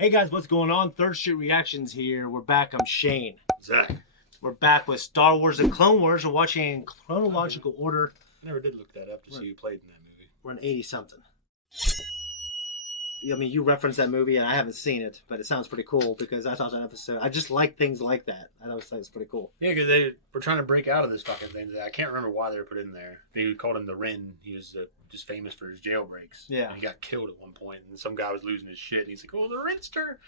Hey guys, what's going on? Third Street Reactions here. We're back. I'm Shane. Zach. We're back with Star Wars and Clone Wars. We're watching in chronological order. I never did look that up to see who played in that movie. We're in 80-something. I mean, you referenced that movie, and I haven't seen it, but it sounds pretty cool because I thought that episode... I just like things like that. I always thought it was pretty cool. Yeah, because they were trying to break out of this fucking thing. I can't remember why they were put in there. They called him the Ren. He was just famous for his jailbreaks. Yeah. And he got killed at one point, and some guy was losing his shit, and he's like, oh, the Renster!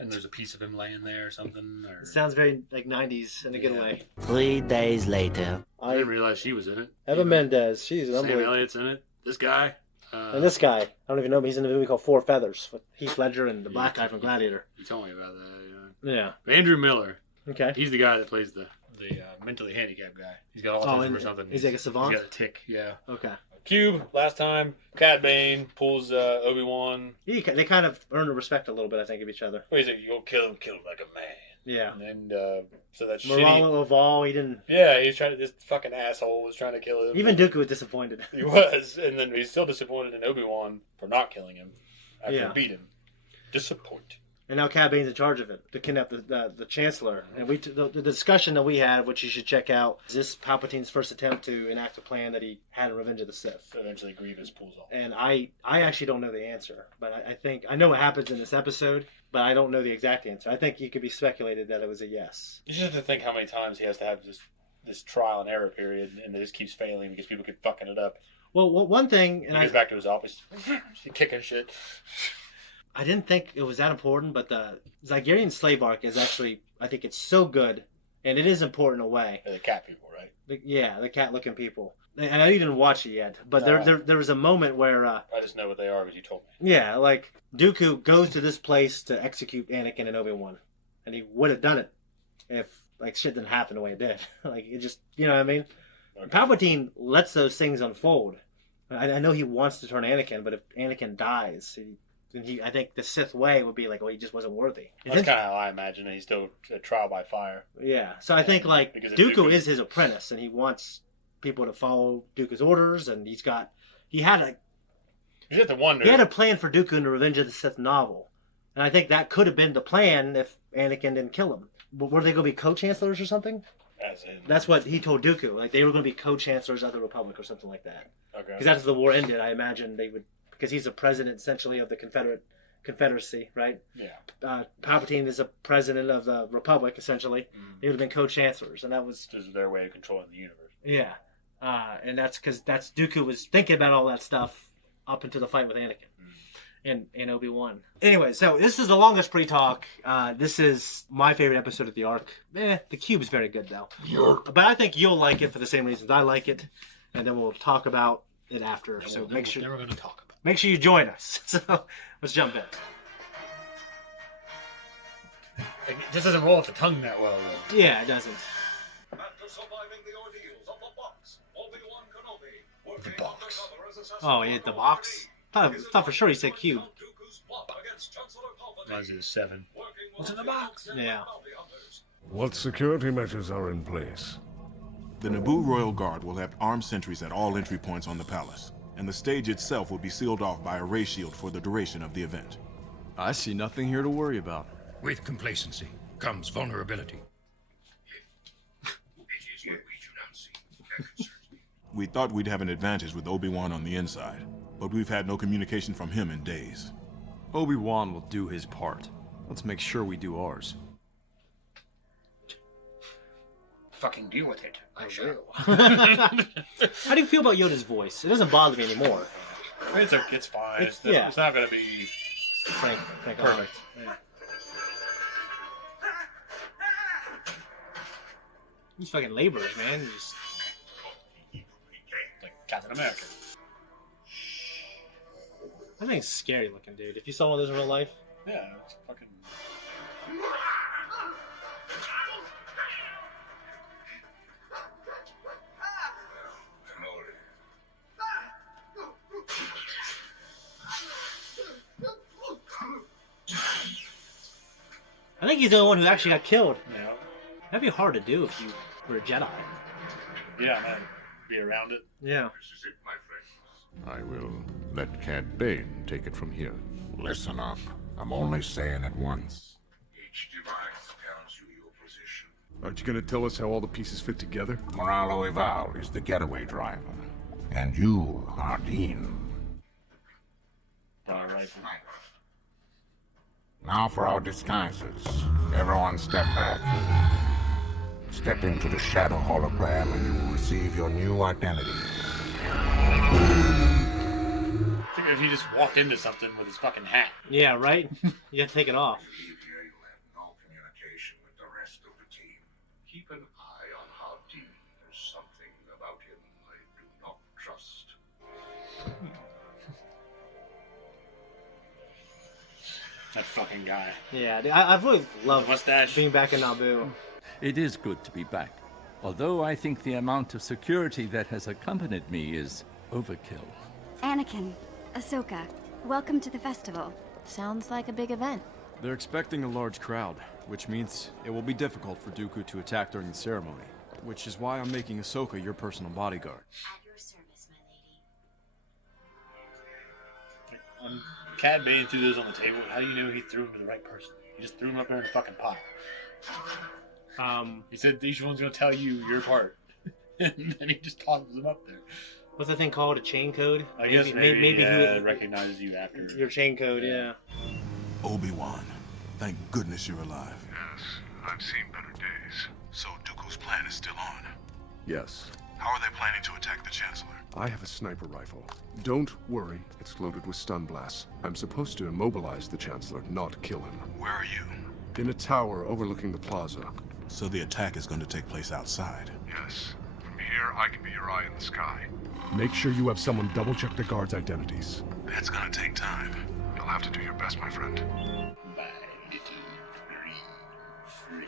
And there's a piece of him laying there or something. Or... It sounds very, like, 90s in a good way. 3 days later. I didn't realize she was in it. Eva Mendes. She's an Sam unbelievable... Elliott's in it. This guy. And this guy, I don't even know, but he's in a movie called Four Feathers with Heath Ledger and the black guy from Gladiator. You told me about that, Yeah. But Andrew Miller. Okay. He's the guy that plays the mentally handicapped guy. He's got autism or something. He's like a savant? He's got a tick, yeah. Okay. Cube, last time. Cad Bane pulls Obi-Wan. They kind of earn the respect a little bit, I think, of each other. What is it? You'll kill him like a man. Yeah. And so that Moralo Laval, he didn't... Yeah, he was trying to... This fucking asshole was trying to kill him. Even Dooku was disappointed. He was. And then he's still disappointed in Obi-Wan for not killing him after he beat him. Disappointed. And now Cad Bane's in charge of it, to kidnap the Chancellor. And the discussion that we had, which you should check out, is this Palpatine's first attempt to enact a plan that he had in Revenge of the Sith. Eventually Grievous pulls off. And I actually don't know the answer. But I know what happens in this episode, but I don't know the exact answer. I think it could be speculated that it was a yes. You just have to think how many times he has to have this trial and error period, and it just keeps failing because people keep fucking it up. Well, one thing... And he goes back to his office, kicking shit. I didn't think it was that important, but the Zygerian slave arc is actually, I think it's so good, and it is important in a way. They're the cat people, right? The cat-looking people. And I didn't watch it yet, but there was a moment where... I just know what they are because you told me. Yeah, like, Dooku goes to this place to execute Anakin and Obi-Wan, and he would have done it if, like, shit didn't happen the way it did. Like, it just, you know what I mean? Okay. Palpatine lets those things unfold. I know he wants to turn Anakin, but if Anakin dies... I think the Sith way would be like, well, he just wasn't worthy. That's kind of how I imagine it. He's still a trial by fire. Yeah. So I think, like, Dooku is his apprentice, and he wants people to follow Dooku's orders, and you just have to wonder. He had a plan for Dooku in the Revenge of the Sith novel. And I think that could have been the plan if Anakin didn't kill him. But were they going to be co-chancellors or something? That's what he told Dooku. Like, they were going to be co-chancellors of the Republic or something like that. Okay. Because after the war ended, I imagine they would... Because he's a president, essentially, of the Confederacy, right? Yeah. Palpatine is a president of the Republic, essentially. They would have been co-chancellors, and that was... This is their way of controlling the universe. Yeah. And that's because Dooku was thinking about all that stuff up until the fight with Anakin and Obi-Wan. Anyway, so this is the longest pre-talk. This is my favorite episode of the arc. The Cube is very good, though. But I think you'll like it for the same reasons I like it, and then we'll talk about it after. So make sure... Then we're going to talk about it. Make sure you join us. So, let's jump in. It just doesn't roll off the tongue that well, though. Yeah, it doesn't. After surviving the ordeals of the box, Obi-Wan Kenobi... The box. Oh, he hit the box? I thought for sure he said cube. Reminds me of 7. What's in the box? Yeah. What security measures are in place? The Naboo Royal Guard will have armed sentries at all entry points on the palace, and the stage itself will be sealed off by a ray shield for the duration of the event. I see nothing here to worry about. With complacency comes vulnerability. It is what we do not see that concerns me. We thought we'd have an advantage with Obi-Wan on the inside, but we've had no communication from him in days. Obi-Wan will do his part. Let's make sure we do ours. Fucking deal with it. I shall. How do you feel about Yoda's voice? It doesn't bother me anymore. It's fine. It's not going to be perfect. Yeah. He's fucking laborers, man. He's like Captain America. That thing's scary looking, dude. If you saw one of those in real life. Yeah, it's fucking... I think he's the only one who actually got killed. Yeah. That'd be hard to do if you were a Jedi. Yeah, man. Be around it. Yeah. This is it, my friends. I will let Cad Bane take it from here. Listen up. I'm only saying it once. Each device tells you your position. Aren't you gonna tell us how all the pieces fit together? Moralo Eval is the getaway driver. And you are Dean. All right. Now for our disguises. Everyone step back. Step into the shadow hologram and you will receive your new identity. I think if he just walked into something with his fucking hat. Yeah, right? You have to take it off. Leave here, you'll have no communication with the rest of the team. Keep an eye on how Dean. There's something about him I do not trust. That fucking guy. Yeah, I've really loved Mustache. being back in Naboo. It is good to be back. Although I think the amount of security that has accompanied me is overkill. Anakin, Ahsoka, welcome to the festival. Sounds like a big event. They're expecting a large crowd, which means it will be difficult for Dooku to attack during the ceremony. Which is why I'm making Ahsoka your personal bodyguard. At your service, my lady. Cad Bane threw those on the table. How do you know he threw them to the right person? He just threw them up there in the fucking pile. He said each one's gonna tell you your part. And then he just tosses them up there. What's the thing called? A chain code? I guess maybe he recognizes you after. your chain code, yeah. Obi-Wan, thank goodness you're alive. Yes, I've seen better days. So Dooku's plan is still on. Yes. How are they planning to attack the Chancellor? I have a sniper rifle. Don't worry, it's loaded with stun blasts. I'm supposed to immobilize the Chancellor, not kill him. Where are you? In a tower overlooking the plaza. So the attack is going to take place outside. Yes. From here, I can be your eye in the sky. Make sure you have someone double-check the guards' identities. That's going to take time. You'll have to do your best, my friend. By little green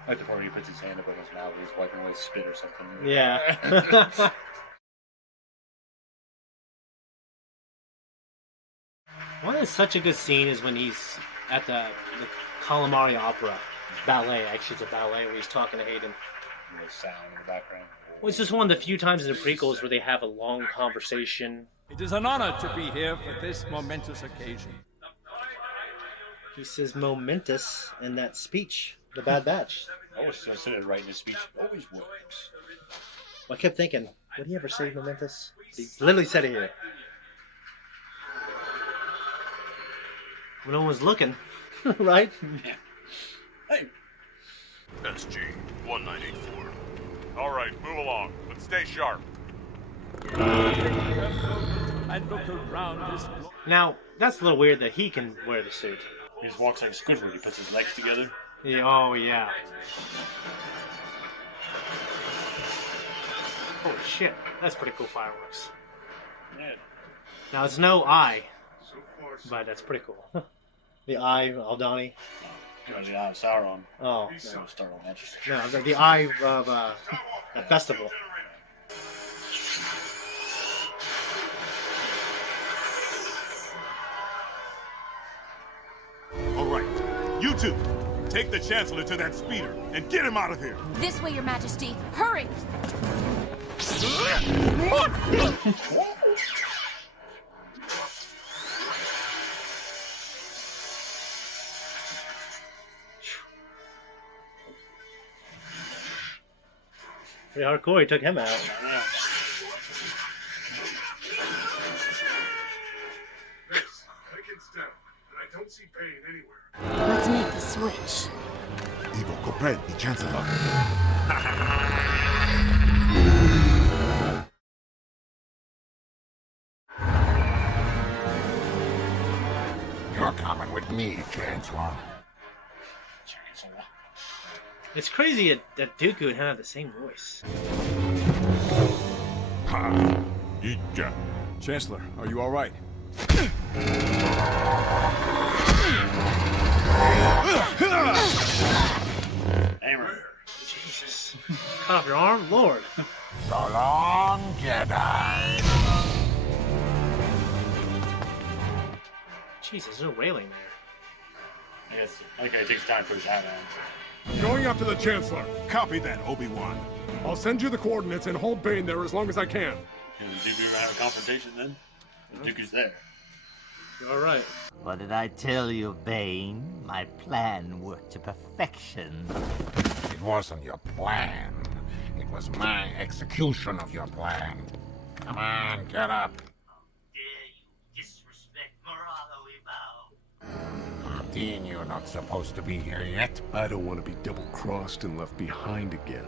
I like the part where he puts his hand up in his mouth and he's wiping away spit or something. Yeah. One is such a good scene is when he's at the calamari opera. Ballet, actually it's a ballet where he's talking to Hayden. Little sound in the background. Well, it's just one of the few times in the prequels where they have a long conversation. It is an honor to be here for this momentous occasion. He says momentous in that speech, the Bad Batch. I always said it right in his speech. Always works. Well, I kept thinking, would he ever say momentous? He literally said it here. When no one's looking, right? Yeah. Hey. SG-1984. All right, move along, but stay sharp. And look around this. Now, that's a little weird that he can wear the suit. He just walks like Squidward. He puts his legs together. Yeah, oh, yeah. Holy shit, that's pretty cool fireworks. Yeah. Now, it's no eye, but that's pretty cool. The eye of Aldani. The eye of Sauron. Oh. No, Star Wars. No, the eye of the festival. All right, you two, take the Chancellor to that speeder and get him out of here. This way, Your Majesty. Hurry! Pretty hardcore, he took him out. Yeah. I can stab, and I don't see pain anywhere. Let's make the switch. Evo Copretti, Chancellor. You're coming with me, Chancellor. It's crazy that Dooku would have the same voice. Chancellor, are you all right? Hammer. Jesus. Cut off your arm? Lord. So long, Jedi. Jesus, there's no railing there. Yes. Okay, it takes time to put his hat on. Going after the Chancellor. Copy that, Obi-Wan. I'll send you the coordinates and hold Bane there as long as I can. Is Dooku gonna have a confrontation then? Dooku's there. All right. What did I tell you, Bane? My plan worked to perfection. It wasn't your plan. It was my execution of your plan. Come on, get up. Dare you disrespect Moralo Ibao? Martin, you're not supposed to be here yet. I don't want to be double-crossed and left behind again.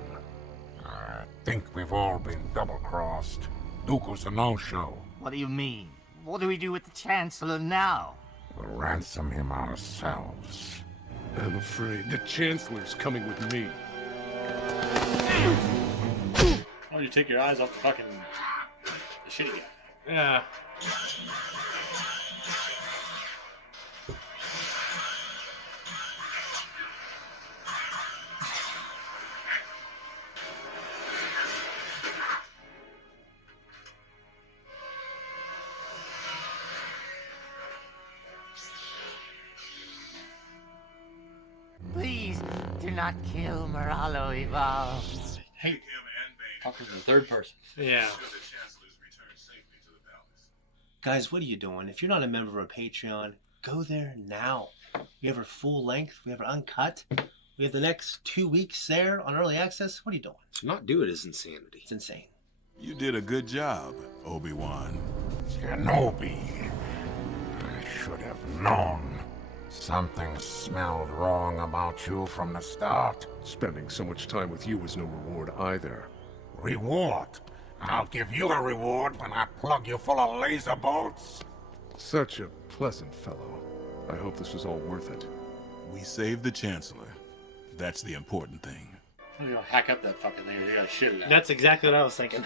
I think we've all been double-crossed. Dooku's a no-show. What do you mean? What do we do with the Chancellor now? We'll ransom him ourselves. I'm afraid the Chancellor's coming with me. Oh, you take your eyes off the fucking the shitty guy. Yeah. Please do not kill Moralo Ibao. Hey, talking in the third person. Yeah. Guys, what are you doing? If you're not a member of our Patreon, go there now. We have our full length. We have our uncut. We have the next 2 weeks there on early access. What are you doing? To not do it is insanity. It's insane. You did a good job, Obi-Wan. Kenobi. I should have known. Something smelled wrong about you from the start. Spending so much time with you was no reward either. Reward? I'll give you a reward when I plug you full of laser bolts. Such a pleasant fellow. I hope this was all worth it. We saved the Chancellor. That's the important thing. I'm gonna hack up that fucking thing. They gotta shit it out. That's exactly what I was thinking.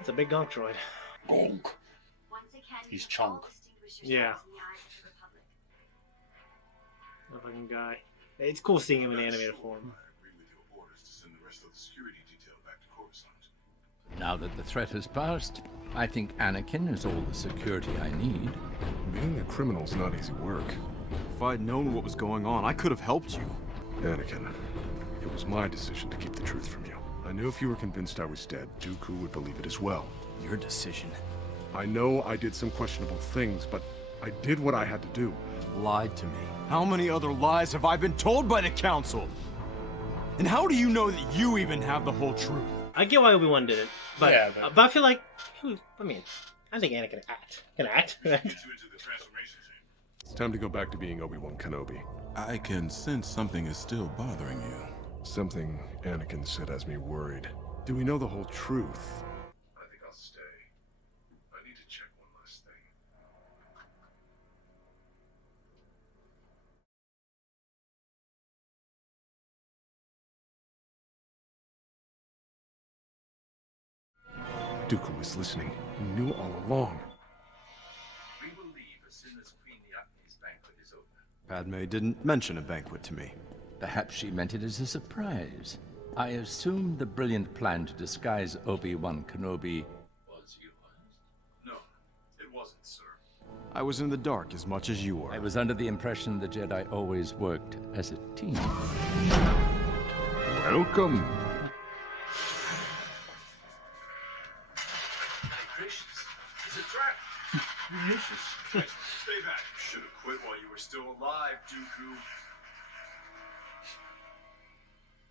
It's a big gonk droid. Gonk. He's chunk. Yeah. That fucking guy. It's cool seeing him in animated form. Now that the threat has passed, I think Anakin is all the security I need. Being a criminal's not easy work. If I'd known what was going on, I could have helped you. Anakin, it was my decision to keep the truth from you. I knew if you were convinced I was dead, Dooku would believe it as well. Your decision. I know I did some questionable things, but I did what I had to do. You lied to me. How many other lies have I been told by the Council? And how do you know that you even have the whole truth? I get why Obi-Wan did it, but, Yeah, but I feel like, I mean, I think Anakin can act. It's time to go back to being Obi-Wan Kenobi. I can sense something is still bothering you. Something Anakin said has me worried. Do we know the whole truth? I think I'll stay. I need to check one last thing. Dooku was listening. He knew all along. We will leave as soon as Queen Yatni's banquet is over. Padme didn't mention a banquet to me. Perhaps she meant it as a surprise. I assumed the brilliant plan to disguise Obi-Wan Kenobi Was yours? No, it wasn't, sir. I was in the dark as much as you were. I was under the impression the Jedi always worked as a team. Welcome. Gracious, it's a trap! Stay back. You should have quit while you were still alive, Dooku.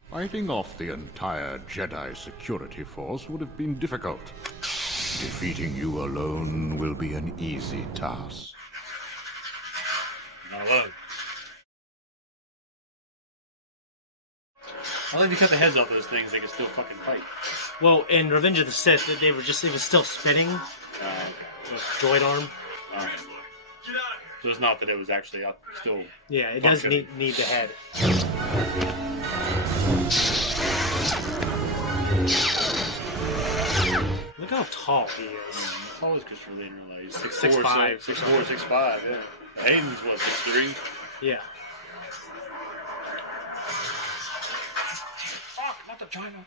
Fighting off the entire Jedi security force would have been difficult. Defeating you alone will be an easy task. Not alone. I think they cut the heads off those things, they can still fucking fight. Well, in Revenge of the Sith, it was still spinning with droid arm. Alright. So it's not that it was actually up still. Yeah, it does need the head. Look how tall he is. How tall is Christopher Lee in real life? He's 6'5". 6'4", 6'5", yeah. Hayden's what, 6'3"? Yeah. Fuck, not the China.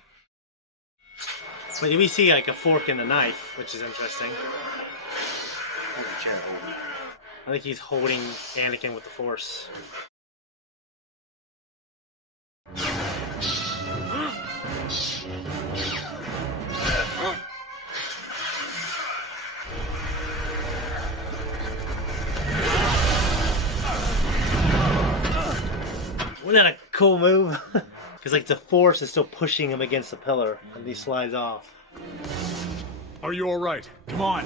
But we see like a fork and a knife, which is interesting. Hold the chair, hold it. I think he's holding Anakin with the Force. Wasn't that a cool move? Because like the force is still pushing him against the pillar, and he slides off. Are you all right? Come on.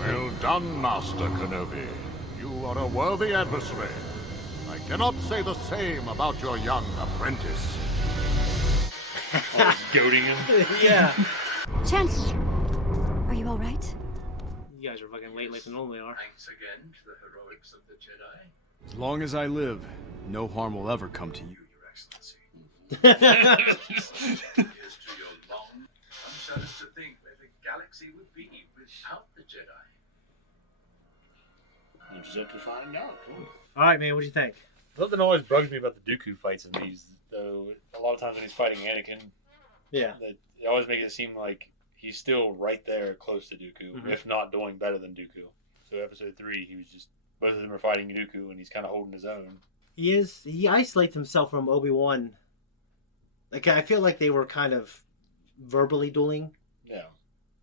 Well done, Master Kenobi. You are a worthy adversary. I cannot say the same about your young apprentice. Goading him. Yeah. Chancellor, are you all right? You guys are fucking late like they normally are. Thanks again to the heroics of the Jedi. As long as I live, no harm will ever come to you. Your Excellency. Here's to your long. I'm shuddered to think where the galaxy would be without the Jedi. You just have to find out. All right, man. What do you think? Something always bugs me about the Dooku fights in these, though. A lot of times when he's fighting Anakin, Yeah. they always make it seem like he's still right there, close to Dooku, if not doing better than Dooku. So Episode 3, he was just both of them are fighting Dooku, and he's kind of holding his own. He isolates himself from Obi-Wan. Like I feel like they were kind of verbally dueling. Yeah.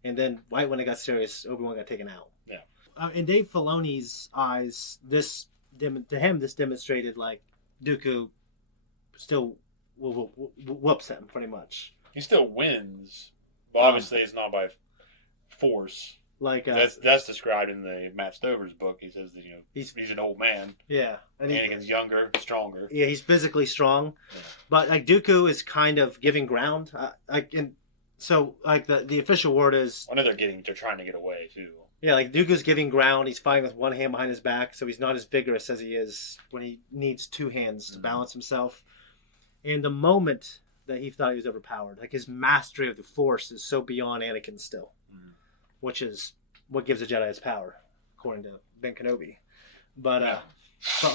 And then right when it got serious, Obi-Wan got taken out. Yeah. In Dave Filoni's eyes, this demonstrated like Dooku still whoops him pretty much. He still wins, but obviously it's not by force. Like that's described in the Matt Stover's book. He says that he's an old man. Yeah, and Anakin's younger, stronger. Yeah, he's physically strong, but like Dooku is kind of giving ground. So like the official word is. I know they're trying to get away too. Yeah, like Dooku's giving ground. He's fighting with one hand behind his back, so he's not as vigorous as he is when he needs two hands to balance himself. And the moment that he thought he was overpowered, like his mastery of the Force is so beyond Anakin still, which is what gives a Jedi his power, according to Ben Kenobi. But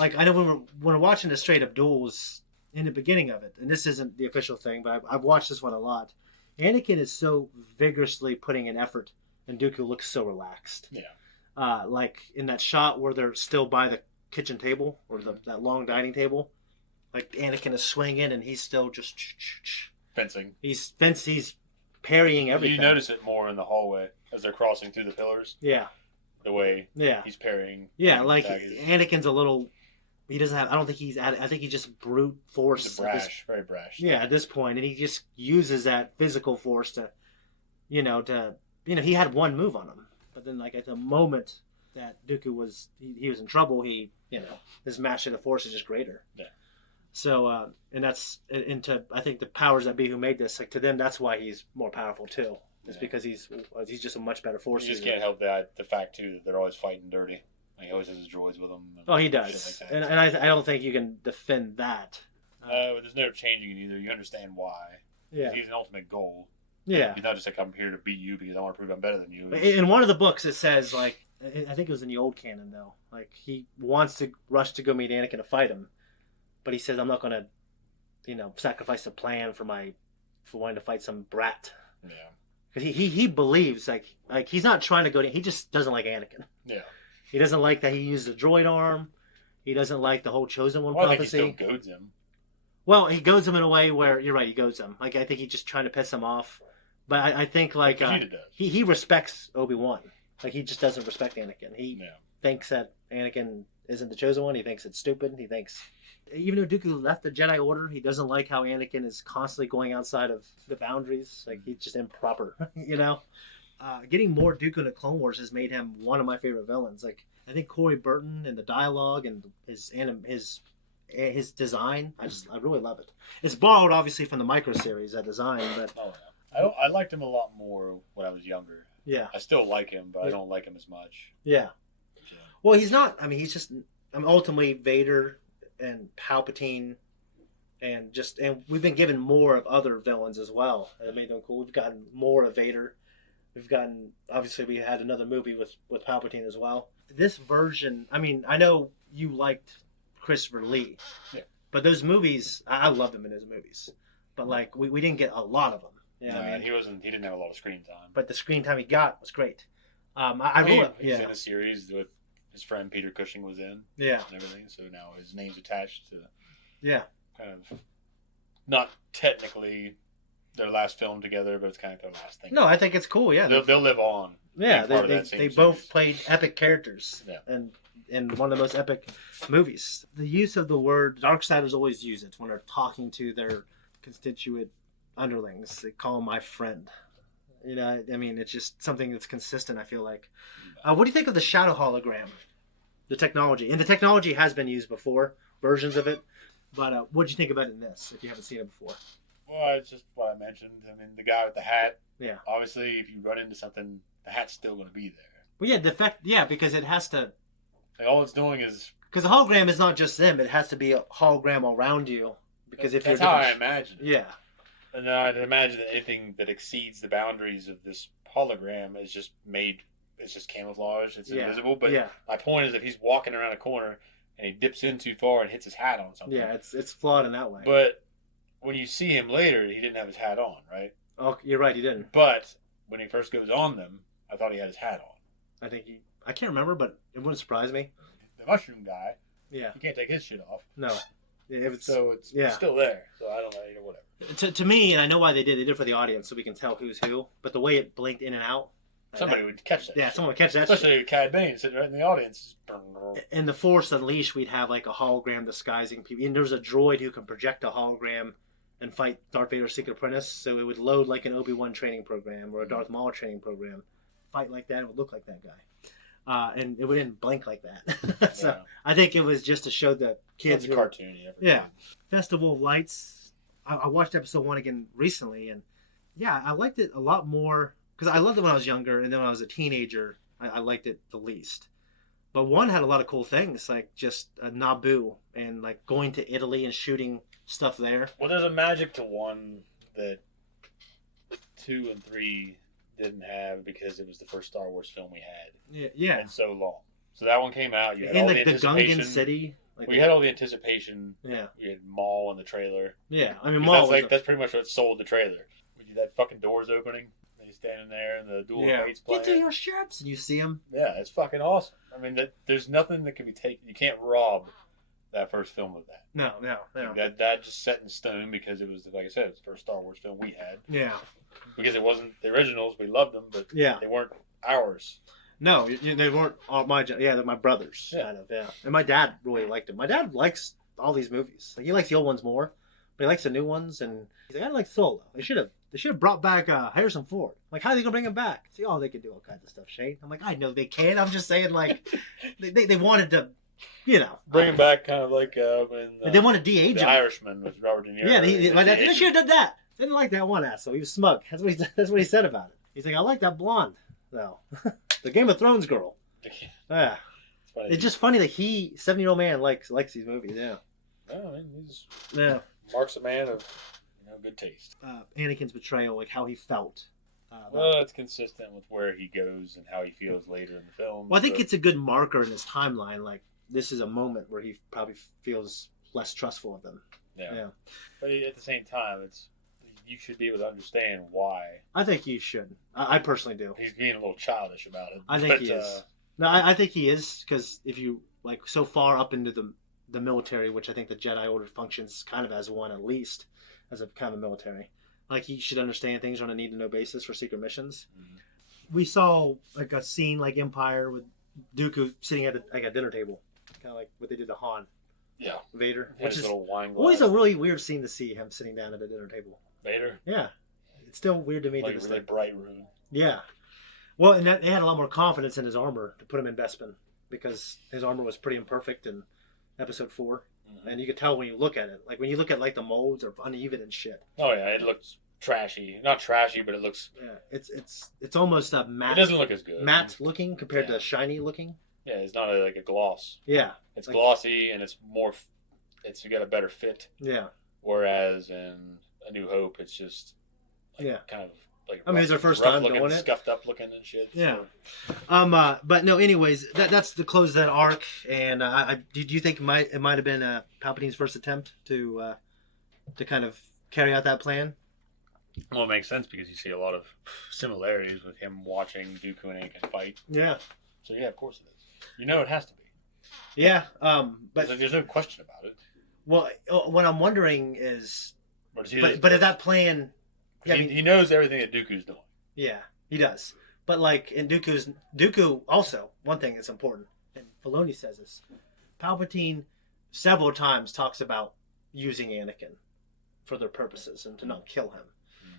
like I know when we're watching the straight up duels in the beginning of it, and this isn't the official thing, but I've watched this one a lot. Anakin is so vigorously putting in effort. And Dooku looks so relaxed. Yeah. Like in that shot where they're still by the kitchen table or that long dining table, like Anakin is swinging and he's still just fencing. He's parrying everything. You notice it more in the hallway as they're crossing through the pillars. Yeah. The way he's parrying. Yeah, like Anakin's a little. He doesn't have. I don't think he's. I think he's just brute force. He's brash, very brash. Yeah, at this point, and he just uses that physical force to, he had one move on him, but then like at the moment that Dooku was he was in trouble, his mastery of the Force is just greater. Yeah. So and that's into I think the powers that be who made this, like to them that's why he's more powerful too. It's because he's just a much better Force. You just can't help the fact too that they're always fighting dirty. Like, he always has his droids with him. Oh, he does, like and I don't think you can defend that. But there's no changing it either. You understand why. Yeah. He's an ultimate goal. Yeah. He's not just like, I'm here to beat you because I want to prove I'm better than you. In one of the books, it says, like, I think it was in the old canon, though. Like, he wants to rush to go meet Anakin to fight him. But he says, I'm not going to, sacrifice the plan for wanting to fight some brat. Yeah. Because he believes, like he's not trying to go to, he just doesn't like Anakin. Yeah. He doesn't like that he used the droid arm. He doesn't like the whole Chosen One prophecy. I think he still goads him. Well, he goads him in a way where, you're right, he goads him. Like, I think he's just trying to piss him off. But I think, like, he respects Obi-Wan. Like, he just doesn't respect Anakin. He thinks that Anakin isn't the Chosen One. He thinks it's stupid. He thinks... Even though Dooku left the Jedi Order, he doesn't like how Anakin is constantly going outside of the boundaries. Like, he's just improper, Getting more Dooku into Clone Wars has made him one of my favorite villains. Like, I think Corey Burton and the dialogue and his design, I really love it. It's borrowed, obviously, from the micro series, that design, but... I liked him a lot more when I was younger. Yeah. I still like him, but I don't like him as much. Yeah. Well, he's not... I mean, he's just... ultimately, Vader and Palpatine and we've been given more of other villains as well. That made them cool. We've gotten more of Vader. We've gotten... Obviously, we had another movie with Palpatine as well. This version... I mean, I know you liked Christopher Lee. Yeah. But those movies... I loved him in his movies. But, like, we didn't get a lot of them. Yeah, I mean, he didn't have a lot of screen time. But the screen time he got was great. He's in a series with his friend Peter Cushing was in. Yeah. And everything. So now his name's attached to. Yeah. Kind of not technically their last film together, but it's kind of their last thing. No, I think it's cool. Yeah, they'll live on. Yeah, Being part of they that same both series. played epic characters, Yeah. and in one of the most epic movies. The use of the word Darksiders always use it when they're talking to their constituent underlings. They call him my friend. You know, I mean, it's just something that's consistent. I feel like. What do you think of the shadow hologram? The technology, and the technology has been used before, versions of it. But what did you think about it in this? If you haven't seen it before. Well, it's just what I mentioned. I mean, the guy with the hat. Yeah. Obviously, if you run into something, the hat's still going to be there. Well, yeah, the fact, yeah, because it has to. Like, all it's doing is. Because the hologram is not just them; it has to be a hologram around you. Because if that's you're how I imagine it. Yeah. And then I'd imagine that anything that exceeds the boundaries of this hologram is just made. It's just camouflage. It's invisible. But my point is, if he's walking around a corner and he dips in too far and hits his hat on something. Yeah, it's flawed in that way. But when you see him later, he didn't have his hat on, right? Oh, you're right, he didn't. But when he first goes on them, I thought he had his hat on. I think I can't remember, but it wouldn't surprise me. The mushroom guy. Yeah. You can't take his shit off. No. It's still there. So I don't know, whatever. To me, and I know why they did it for the audience, so we can tell who's who. But the way it blinked in and out. Somebody would catch that. Yeah, someone would catch that. Especially Cad Bane sitting right in the audience. In the Force Unleashed, we'd have like a hologram disguising people. And there's a droid who can project a hologram and fight Darth Vader's Secret Apprentice. So it would load like an Obi-Wan training program or a Darth Maul training program. Fight like that, it would look like that guy. And it wouldn't blink like that. So I think it was just to show the kids. It's cartoony. Yeah. Festival of Lights. I watched episode 1 again recently, and yeah, I liked it a lot more. Because I loved it when I was younger, and then when I was a teenager, I liked it the least. But 1 had a lot of cool things, like just Naboo, and like going to Italy and shooting stuff there. Well, there's a magic to 1 that 2 and 3 didn't have because it was the first Star Wars film we had. Yeah. In so long. So that one came out. You had in all the anticipation. Gungan city. Like we had all the anticipation. Yeah. We had Maul in the trailer. Yeah, I mean Maul. That's pretty much what sold the trailer. We did that fucking doors opening. He's standing there and the Duel of Fates playing. Get to your ships. And you see him. Yeah, it's fucking awesome. I mean, there's nothing that can be taken. You can't rob that first film of that. No. That just set in stone because it was, like I said, it's the first Star Wars film we had. Yeah. Because it wasn't the originals. We loved them, but they weren't ours. No, they weren't all my. Yeah, they're my brothers. Yeah. Kind of. Yeah. And my dad really liked them. My dad likes all these movies. Like he likes the old ones more, but he likes the new ones. And he's like, I like Solo. They should have brought back Harrison Ford. Like, how are they gonna bring him back? See, they could do all kinds of stuff, Shane. I'm like, I know they can. I'm just saying, like, they wanted to, bring him back, kind of like when they want to de-age him. The Irishman with Robert De Niro. Yeah, my dad should have done that. Didn't like that one asshole. He was smug. That's what he said about it. He's like, I like that blonde, though. The Game of Thrones girl. Yeah. It's just funny that 70-year-old man likes these movies. Yeah. Well, I mean, he's Mark's a man of good taste. Anakin's betrayal, like how he felt. Well, it's consistent with where he goes and how he feels later in the film. Well, I think it's a good marker in his timeline. Like, this is a moment where he probably feels less trustful of them. Yeah. But at the same time, you should be able to understand why. I think you should. I personally do. He's being a little childish about it. I think he is. No, I think he is, because if you, like, so far up into the military, which I think the Jedi Order functions kind of as one at least, as a kind of military. Like, he should understand things on a need-to-know basis for secret missions. Mm-hmm. We saw, like, a scene like Empire with Dooku sitting at a dinner table. Kind of like what they did to Han. Yeah. Vader. Which is little wine glass. Always a really weird scene to see him sitting down at a dinner table. Vader? Yeah. It's still weird to me. Like a really bright room. Yeah. Well, and they had a lot more confidence in his armor to put him in Bespin, because his armor was pretty imperfect in Episode 4. And you could tell when you look at it. Like, when you look at, like, the molds are uneven and shit. Oh, yeah. It looks trashy. Not trashy, but it looks... Yeah. It's almost a matte... It doesn't look as good. Matte looking compared to shiny looking. Yeah, it's not like a gloss. Yeah. It's like, glossy, and it's more... It's got a better fit. Yeah. Whereas in A New Hope, it's just... Like, kind of... Like I mean, it's their first time doing it. Scuffed up looking and shit. Yeah. So. But no. Anyways, that's the close of that arc. And do you think it might have been Palpatine's first attempt to kind of carry out that plan? Well, it makes sense because you see a lot of similarities with him watching Dooku and Anakin fight. Yeah. So yeah, of course it is. It has to be. Yeah. But there's no question about it. Well, what I'm wondering is, but if that plan Yeah, he knows everything that Dooku's doing. Yeah, he does. But like in Dooku also, one thing that's important, and Filoni says this, Palpatine several times talks about using Anakin for their purposes and to not kill him.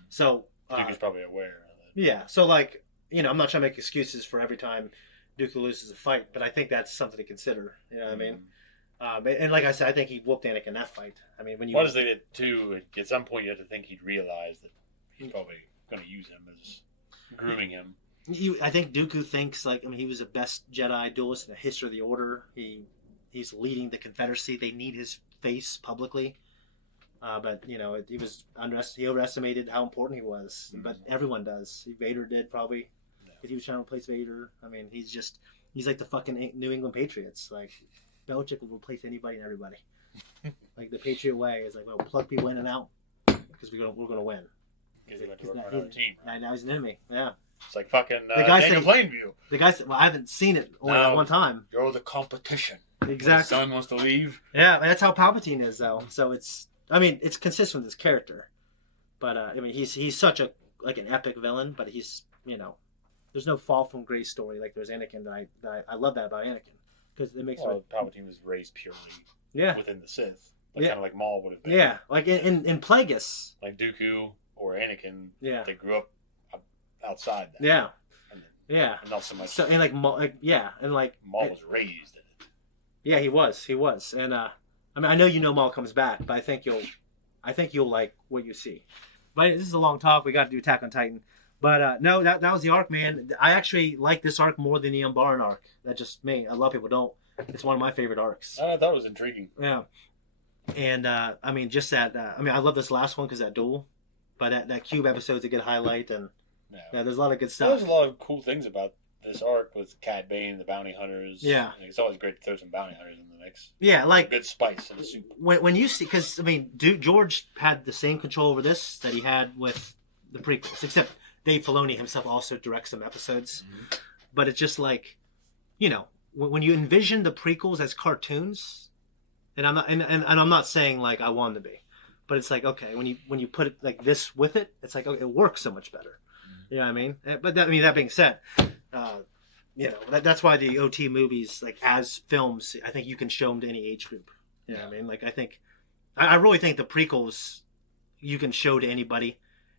So Dooku's probably aware of it. Yeah, so like, I'm not trying to make excuses for every time Dooku loses a fight, but I think that's something to consider. You know what I mean? And like I said, I think he whooped Anakin in that fight. I mean, when you... What is it too? At some point, you have to think he'd realize that he's probably going to use him as grooming him. I think Dooku thinks, like, he was the best Jedi duelist in the history of the Order. He's leading the Confederacy. They need his face publicly. But, he overestimated how important he was. But everyone does. Vader did, probably. Because he was trying to replace Vader. I mean, he's like the fucking New England Patriots. Like, Belichick will replace anybody and everybody. Like, the Patriot way is like, well, plug people in and out because we're gonna win. Because he went to work for another team. Right? Now he's an enemy. Yeah. It's like fucking Daniel Plainview. The guy said, well, I haven't seen it only that one time. You're the competition. Exactly. When his son wants to leave. Yeah, that's how Palpatine is, though. So it's consistent with his character. But, he's such an epic villain, but he's, there's no fall from grace story like there's Anakin. I love that about Anakin. Because it makes Palpatine was raised purely within the Sith. Kind of like Maul would have been. Yeah, like in Plagueis. Like Dooku or Anakin. Yeah. They grew up outside that. Yeah. And not so much. So, and Maul was raised in it. Yeah, he was. And, I know Maul comes back, but I think you'll like what you see. But this is a long talk. We got to do Attack on Titan. But no, that was the arc, man. I actually like this arc more than the Umbaran arc. That's just me. A lot of people don't. It's one of my favorite arcs. I thought it was intriguing. Yeah. And, just that... I love this last one because that duel. But that Cube episode's a good highlight. And there's a lot of good stuff. There's a lot of cool things about this arc with Cad Bane, the bounty hunters. Yeah. It's always great to throw some bounty hunters in the mix. Yeah, like... Good spice in the soup. When you see... Because, George had the same control over this that he had with the prequels. Except... Dave Filoni himself also directs some episodes. Mm-hmm. But it's just like, when you envision the prequels as cartoons, and I'm not saying like I want them to be, but it's like, okay, when you put it like this with it, it's like, okay, it works so much better. Mm-hmm. You know what I mean? But that being said, that's why the OT movies, like as films, I think you can show them to any age group. You know what I mean? Like I really think the prequels you can show to anybody.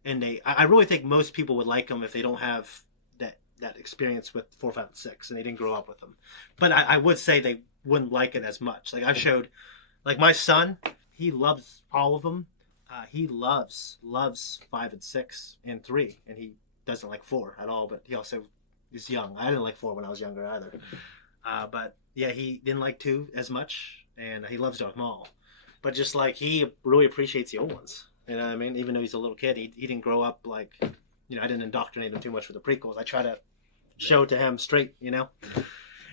And I really think most people would like them if they don't have that experience with 4, 5, and 6, and they didn't grow up with them. But I would say they wouldn't like it as much. Like I showed, like my son, he loves all of them. He loves 5 and 6 and 3, and he doesn't like 4 at all. But he also is young. I didn't like 4 when I was younger either. But yeah, he didn't like 2 as much, and he loves Darth Maul. But just like he really appreciates the old ones. You know what I mean? Even though he's a little kid, he didn't grow up like, I didn't indoctrinate him too much with the prequels. I try to show it to him straight,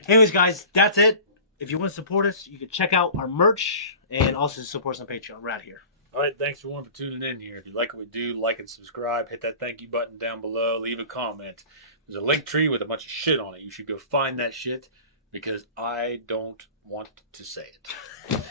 Anyways, guys, that's it. If you want to support us, you can check out our merch and also support us on Patreon. We're out here. All right, thanks everyone for tuning in here. If you like what we do, like and subscribe. Hit that thank you button down below. Leave a comment. There's a link tree with a bunch of shit on it. You should go find that shit because I don't want to say it.